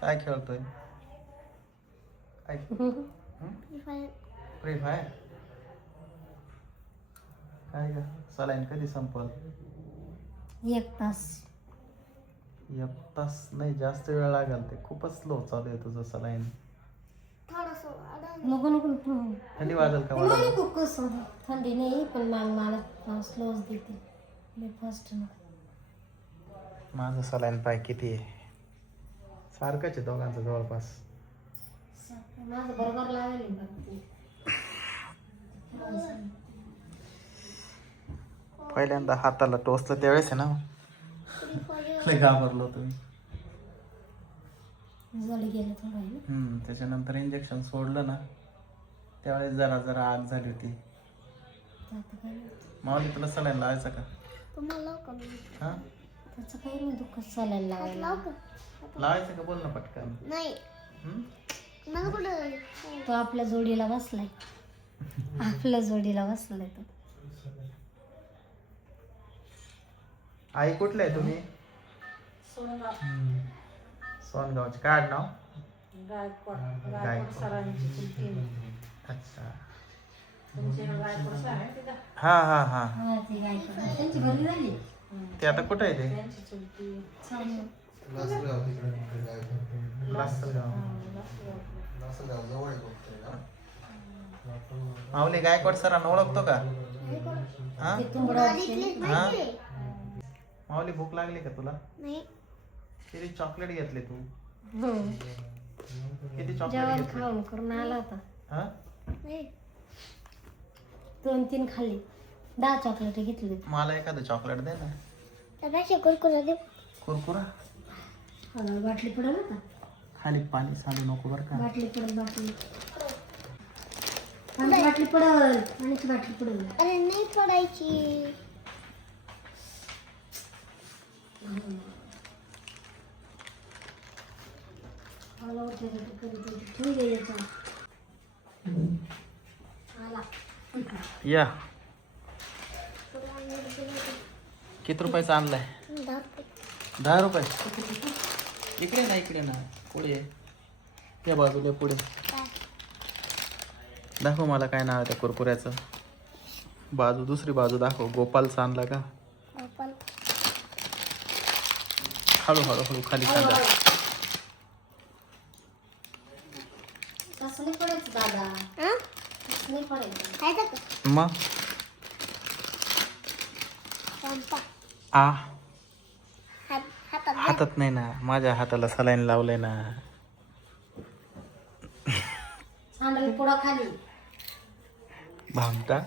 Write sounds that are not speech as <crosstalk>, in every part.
काय खेळतोय? काय फ्री फायर काय ग? सलाईन कधी संपल? एक तास. एक तास नाही जास्त वेळ लागेल. ते खूपच स्लो चालू आहे तुझं सलाईन. नको नको नको. थंडी वाजेल का नको मला नको कसं थंडी नाही पण मग मला स्लोच देते. फास्ट माझं सलाईन पाय किती आहे? सारखंच आहे दोघांचं जवळपास. माझं बरोबर लावेल बघ पहिल्यांदा हाताला टोचलं त्यावेळेस आहे ना. लय घाबरलो तुम्ही त्याच्यानंतर इंजेक्शन सोडलं ना त्यावेळेस जरा जरा आग झाली होती. मावली तुला सलाईन लावायचं का? हा? त्याचं काही नाही दुःख चालायला लावायला लावायचं का? बोल ना पटकन. नाही. हम्म? मला कुठं तो आपल्या जोडीला बसलाय. आपल्या जोडीला बसलाय तो. आई कुठले आहे तुम्ही? सोनगावचे. काय नाव? गायकवाड. अच्छा. हा हा हा. हा ते करणार त्यांची घरी झाली? ते आता कुठं आहे ते. लासलगाव माऊली गायकवाड सरांना ओळखतो का? हा? हा? माऊली भूक लागली का तुला? नाही. किती चॉकलेट घेतले तू? हम्म. किती चॉकलेट जेवण घेतले? खाऊन करून आला होता. हा? नाही. दोन तीन खाल्ली. दहा चॉकलेट घेतली. मला एखादं चॉकलेट दे ना. त्यापेक्षा कुरकुरा देऊ कुरकुरा? बाटली पडेल का खाली पाणी सांडू नको बरं का. बाटली पडेल बाटली. पाण्याची बाटली पडेल पाण्याची बाटली पडेल. अरे नाही पडायची. आला होता रे, कधी कधी ठेवून दे याच्यावर. आला. या. किती रुपयाचा आणलाय? दहा रुपये. इकडे ना इकडे ना. पुढे. त्या बाजूला पुढे? दाखव मला काय नाव आहे त्या कुरकुऱ्याचं. बाजू दुसरी बाजू दाखव. गोपालचा आणला का? हळू हळू हळू खाली खांदा. हा? का? मग? आ. हात हातात नाही. ना. माझ्या हाताला सलाईन लावलंय ना. पुढं खाली भामटा?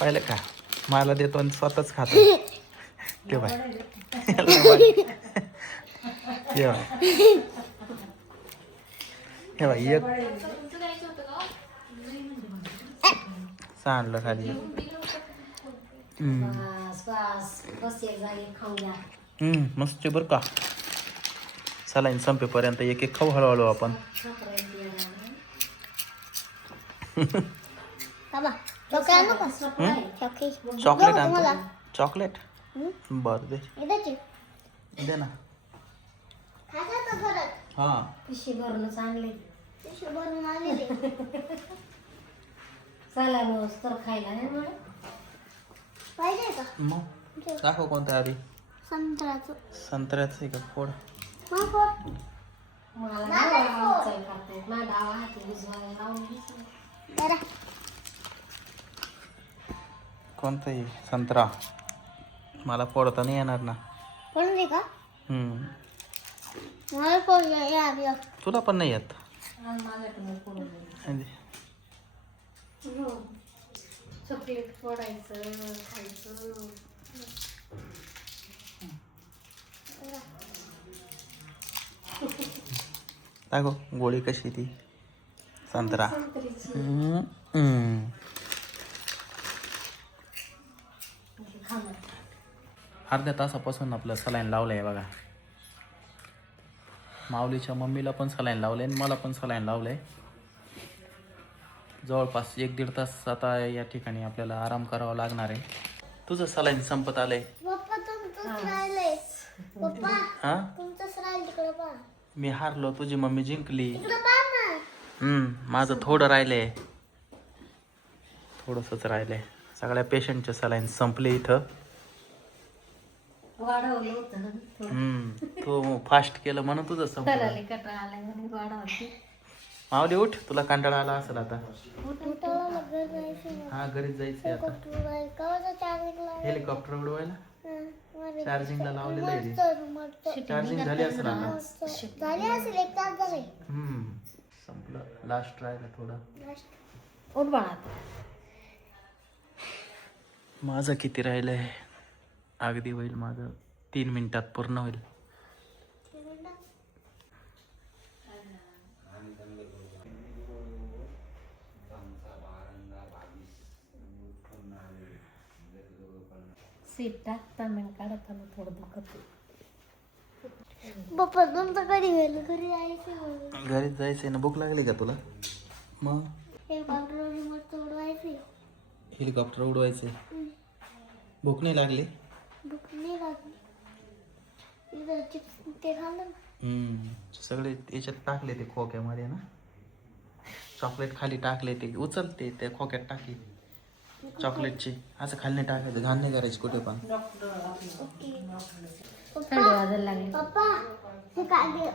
पाहिलं का? मला देतो आणि स्वतःच खातो. ते बाय हे बाय एक सांडलं खाली. हम्म. बस बस बस एक जागी खाऊ द्या हम्म, मस्त बरं का. सलाईन संपेपर्यंत एक एक खाऊ हळूहळू आपण. चॉकलेट. चॉकलेट. आणतो? बरं दे. ना. हां. पिशवी भरूनच आणले. पिशवी भरून आलेले <laughs> चला रोज तर खायला नाही म्हणून पाहिजे का? मग? दाखव कोणत्या आधी. संत्र्याचं. संत्र्याचं आहे का? फोड. मग? मला नाही डावा हाती लावून संत्रा. मला फोडता नाही येणार ना. पडून दे का? हम्म. मला तुला पण नाही येत. हो. चॉकलेट फोडायचं खायचं. दाखव गोळी कशी ती? संत्रा. हम्म, हम्म. अर्ध्या तासापासून आपलं सलाईन लावलं आहे बघा. माऊलीच्या मम्मीला पण सलाईन लावलं आहे आणि मला पण सलाईन लावलं आहे जवळपास एक दीड तास आता या ठिकाणी आपल्याला आराम करावा लागणार आहे. तुझं सलाईन संपत आलंय. पप्पा तुमचं राहिलंय. पप्पा हा? तुमचंच राहील तिकडे पहा. मी हारलो तुझी मम्मी जिंकली. तिकडे पहा ना. हम्म माझं थोडं राहिलंय. थोडंसंच राहिलंय. सगळ्या पेशंटचे सलाईन संपले इथं. वाढवलं होतं ना हम्म तू फास्ट केलं म्हणून तुझं संपलं. करायला कटाळा आलाय म्हणून वाढवते. मावली उठ. तुला कंटाळा आला असेल आता. हा घरीच जायचंय आता. हेलिकॉप्टर उडवायला. चार्जिंगला लावलेलं आहे चार्जिंग झाली असेल आता. हम्म. संपलं. लास्ट राहिलं थोडं. उठ बाळा. माझं किती राहिलंय? अगदी होईल माझं. तीन मिनिटात पूर्ण होईल. सीट टाकता मग काढताना थोडं दुखत पप्पा तुमचं कधी होईल? घरी जायचं म्हणून. घरीच जायचंय ना भूक लागली का तुला? मग? हेलिकॉप्टर उडवायचे हेलिकॉप्टर भूक नाही लागली? भूक नाही लागली. इथं चिप्स ते खाल्लं ना. हम्म. सगळे याच्यात टाकले ते खोक्यामध्ये ना. चॉकलेट खाली टाकले ते उचलते त्या खोक्यात टाकले चॉकलेटची. असं खाली नाही टाकायचं घाण नाही करायची कुठे पण. ओके थंडी वाजायला लागली पप्पा हे काय